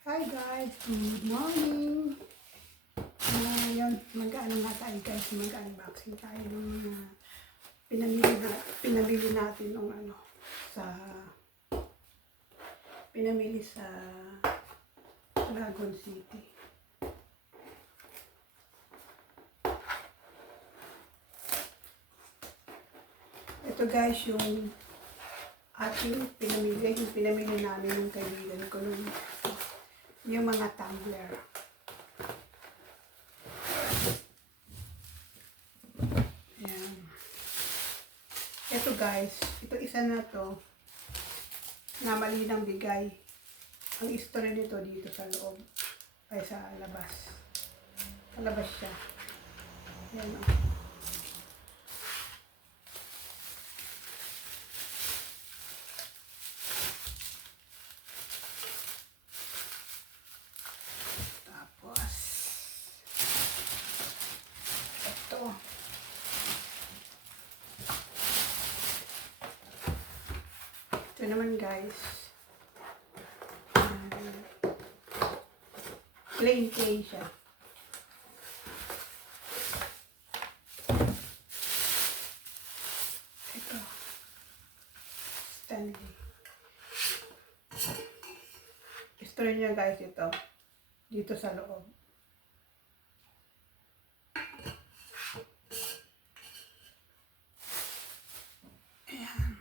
Hi guys, good morning. Ngayon, mag-ano nga tayo guys, mag-unboxing tayo ng mga pinamili natin ng sa pinamili sa Dragon City. Ito guys, yung pinamili namin ng kaibigan ko yung mga tumbler. Ayan. Ito guys, ito isa na to na mali ng bigay. Ang history nito dito sa loob ay sa labas. Sa labas siya. Ayan o. Tapos ito. Ito naman guys. Plain cake siya. Ito. Stanley. History niya guys ito. Dito sa loob. Ayan.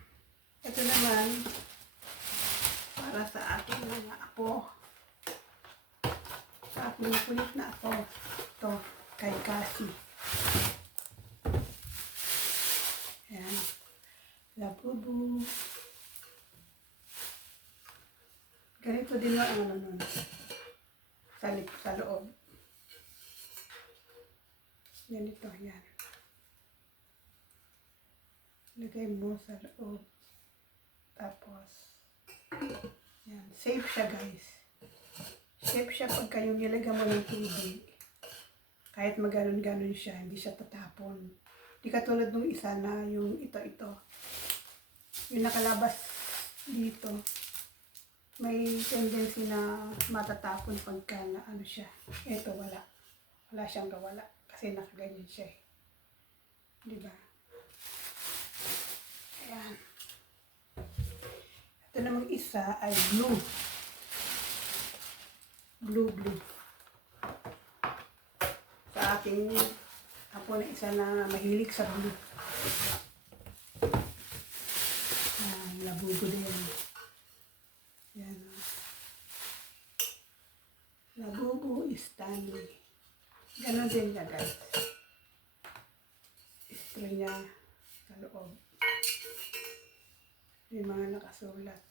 Ito naman para sa ating mga apo. Sa aking kulit na apo. Ito kay Cassie. Ayan. Labubu. Ganito din ang nun. Sa loob. Ganito, yan. Lagay mo sa loob. Tapos, yan. Safe siya guys. Safe siya pagka yung nilagay mo ng tubig. Kahit maganon-ganon siya, hindi siya tatapon. Hindi katulad nung isa na yung ito. Yung nakalabas dito. May tendency na matatapon pagka na ano siya. Ito wala. Wala siyang gawala. Kasi nakaganyan siya eh. Diba? Ayan. Ito namang isa ay blue. Blue. Sa aking apo na isa na mahilig sa blue. Labugo din. Yan. Labubu Stanley. Ganon din niya guys. History niya sa loob. May mga nakasulat.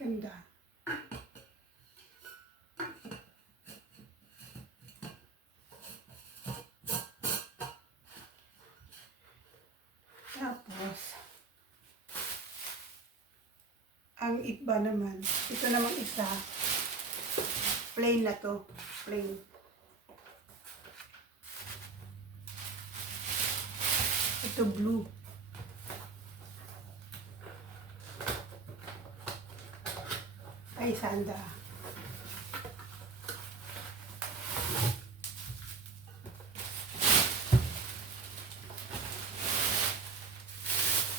Ganda. Tapos, ang iba naman, ito namang isa, plain na to, plain. Ito blue. Ay, sanda.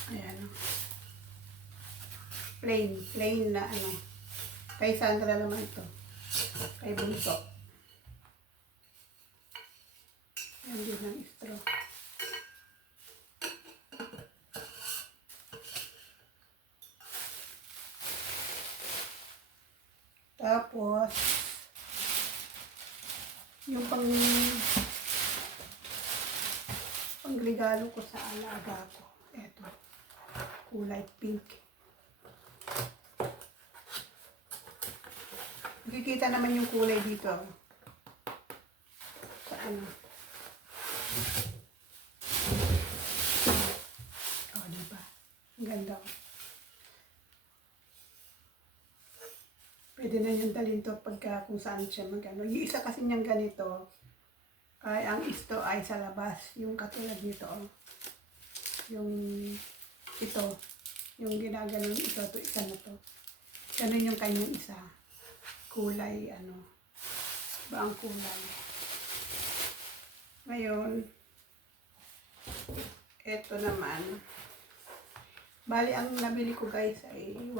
Ayan. Plain na ano. Kay Sandra naman ito. Kay Bunso. Yan din ang straw. Tapos, yung pangregalo ko sa alaga ko. Eto. Kulay pink. Nakikita naman yung kulay dito. Sa ano. Oh, diba? Ang ganda. Pwede na yung dalhin to pagka kung saan siya magano. Yung isa kasi niyang ganito, Ay, ang isto ay sa labas. Yung katulad nito, oh. Yung ito. Yung ginaganon ito, isa na to. Ganun yung kanyang isa. Kulay, ba ang kulay. Ngayon, ito naman. Bali, ang nabili ko guys ay 8.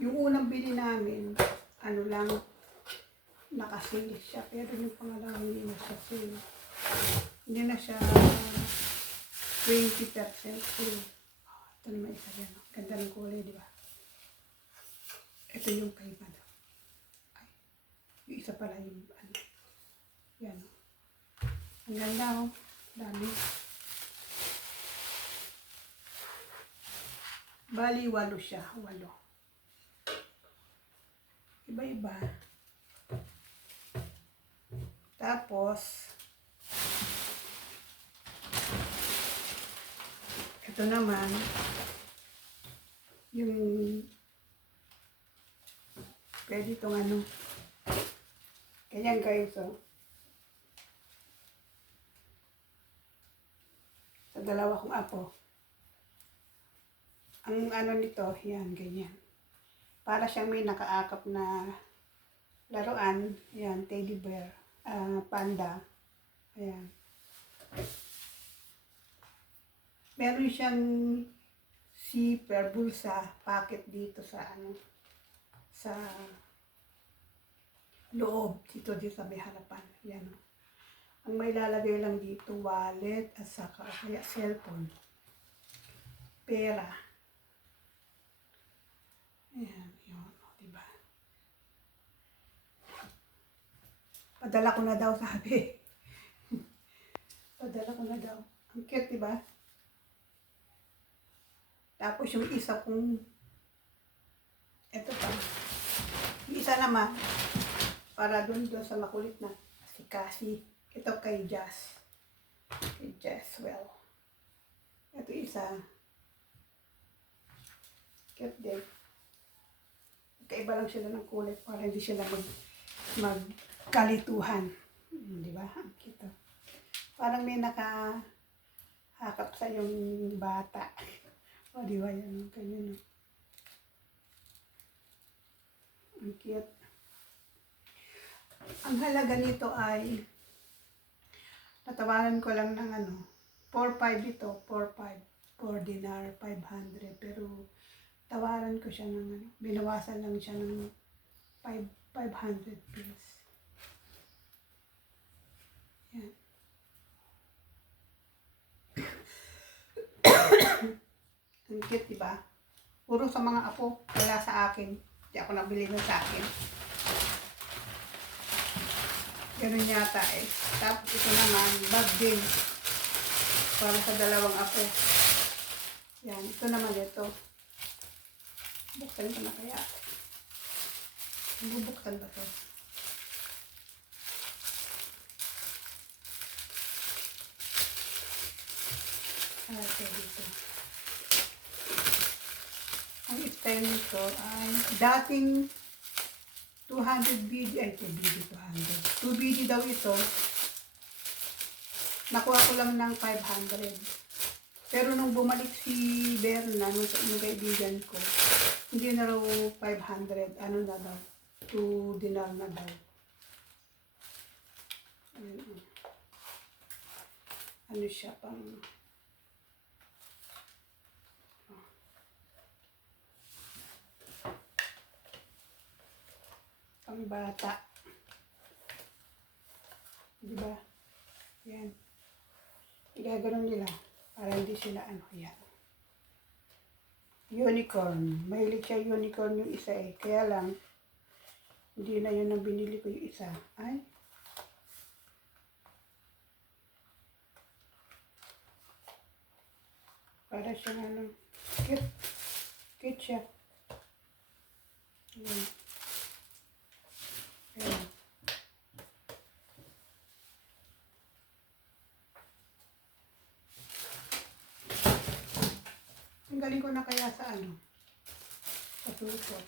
Yung unang bili namin, lang, nakasale siya. Pero yung pangalawang hindi na siya sale. Hindi na siya 20% sale. Ito naman isa yan. Ganda ng kulay, di ba? Ito yung kay Madam. Ay, yung isa pala yung yan. Ang ganda, oh. Dami. Bali, 8 siya. 8. Iba-iba. Tapos, ito naman, yung pwede itong ganyan guys, oh. Sa dalawa kong apo. Ang nito, yan, ganyan. Para siyang may nakaakap na laruan. Yan, teddy bear, panda. Ayan. Meron siyang zipper, bulsa, pocket dito sa sa loob, dito sa may harapan. Yan. Ang may lalagay lang dito, wallet, at saka kaya cellphone. Pera. Ayan, yun, diba? Padala ko na daw, sabi. Padala ko na daw. Ang cute, diba? Tapos yung isa kong, eto pa. Yung isa naman, para doon sa makulit na, si Cassie. Ito kay Jazz. Kay Jazz, well. Ito isa. Cute din. Kaiba lang sila ng kulay para hindi sila magkalituhan. Di ba? Ang cute. Parang may nakahakap sa yung bata. O, di ba yan? Ganyan. Ang cute. Ang halaga nito ay natawaran ko lang ng 4.5 ito. 4.5. 4 dinar, 500. Pero tawaran ko siya ng binawasan lang siya ng 500 plus. Yan. Ang cute, diba? Puro sa mga apo, wala sa akin. Hindi ako nabili nun sa akin. Ganun yata eh. Tapos ito naman, bag din. Para sa dalawang apo. Yan, ito naman ito. Buksan ko na kaya. Bubuksan ba ito? Okay, dito. Ang style nito ay dating 200 BD, ay 2 BD, 200. 2 BD daw ito. Nakuha ko lang ng 500. Pero nung bumalik si Berna, nung kaibigan ko, hindi na raw 500. Ano na daw? 2 dinar na daw. Ano siya pang... pang bata. Diba? Yan. Igaganon nila para hindi sila yan. Unicorn. Mahilig siya unicorn yung isa eh. Kaya lang, hindi na yun ang binili ko yung isa. Ay. Para siyang cute. Cute siya. Ayan. Ayan. Ang galing ko na kaya sa sa suso.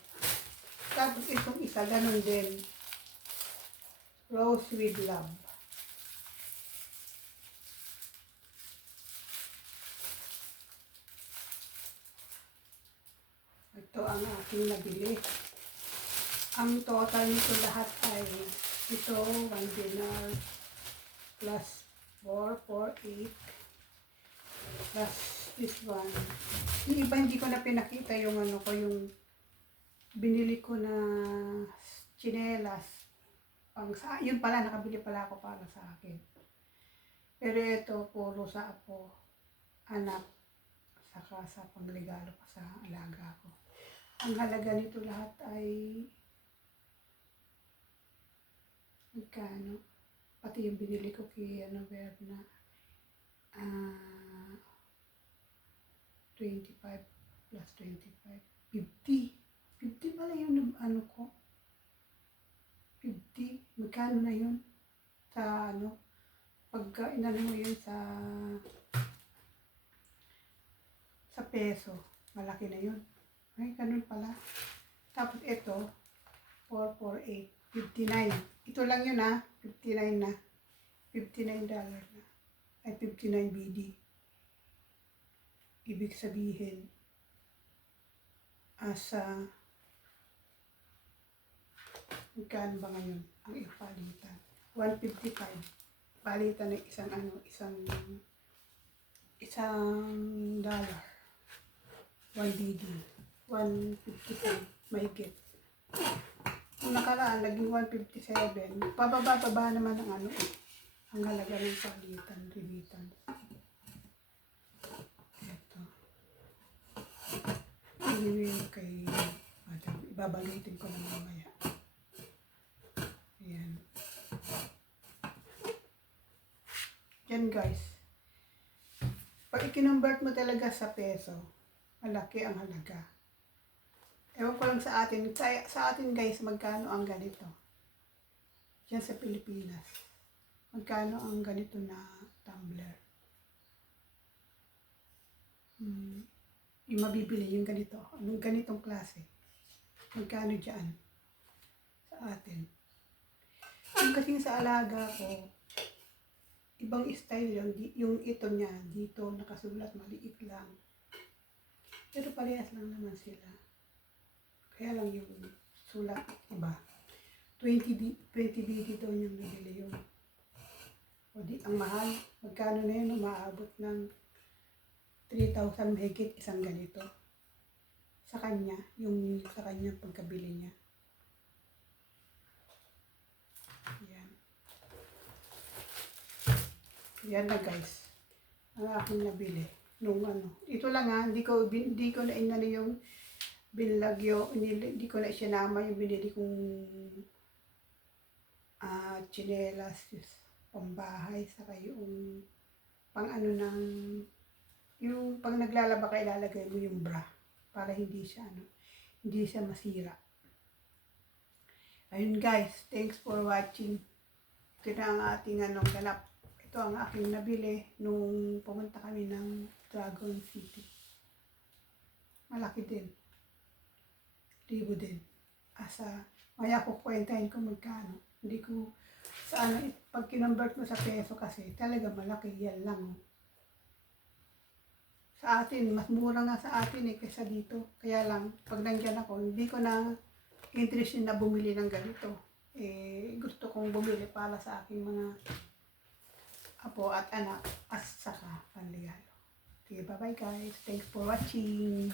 Tapos itong isa, ganun din. Rose with Love. Ito ang aking nabili. Ang total nito lahat ay ito, 1 dinar plus 4, 8 plus this one. Yung iba hindi ko na pinakita yung ano ko, yung binili ko na tsinelas. Yun pala, nakabili pala ako para sa akin. Pero ito, puro sa apo, anak, saka sa pangregalo pa sa alaga ko. Ang halaga nito lahat ay magkano? Pati yung binili ko kay Verna, 25 plus 25, 50. 50 pala yung ano ko. 50. Magkano na yun? Sa ano? Pagka inano mo yun sa peso, malaki na yun. Ay, ganun pala. Tapos ito, 448, 59. Ito lang yun ha, 59 na. $59 na. Ay, 59 BD. Ibig sabihin, asa, magkano ba ngayon ang ipalitan? 155. Palitan ng isang dollar. 1 BD. 155. May get. Kung nakaraan, naging 157. Pababa naman ang ano eh. Ang halaga ng palitan, remittance. Ito. Anyway, kay madam, ibabalitin ko na mamaya. Ayan. Yan guys. Pag ikinumbert mo talaga sa peso, malaki ang halaga. Ewan ko lang sa atin. Sa atin guys, magkano ang ganito? Diyan sa Pilipinas. Magkano ang ganito na tumbler? Yung mabibili, yung ganito. Anong ganitong klase? Magkano dyan? Sa atin. Yung kasing sa alaga ko, ibang style yun. Yung ito niya, dito nakasulat, maliit lang. Pero parehas lang naman sila. Kaya lang yung sulat, iba. 20 BD daw yung nabili yun. O di, ang mahal. Magkano na yun? Umaabot ng 3,000 higit isang ganito. Sa kanya, yung sa kanya pagkabili niya. Yan. Yan na guys. Ang aking nabili. Nung ano. Ito lang ha, hindi ko na inano yung binlagyo, hindi ko na isinama yung binili kong tsinelas, pambahay, saka yung pang ano ng, yung pang naglalaba ka ilalagay mo yung bra para hindi siya masira. Ayun guys, thanks for watching. Ito na ang ating ganap. Ito ang aking nabili nung pumunta kami ng Dragon City. Malaki din. Libo din. Maya ko kwentahin ko magkano. Hindi ko, pag kinonvert mo sa peso kasi, talaga malaki yan lang. Sa atin, mas mura nga sa atin kaysa dito. Kaya lang, pag nandyan ako, hindi ko na interest na bumili ng ganito. Gusto kong bumili para sa aking mga apo at anak at saka panligalo. Sige, bye-bye guys. Thanks for watching.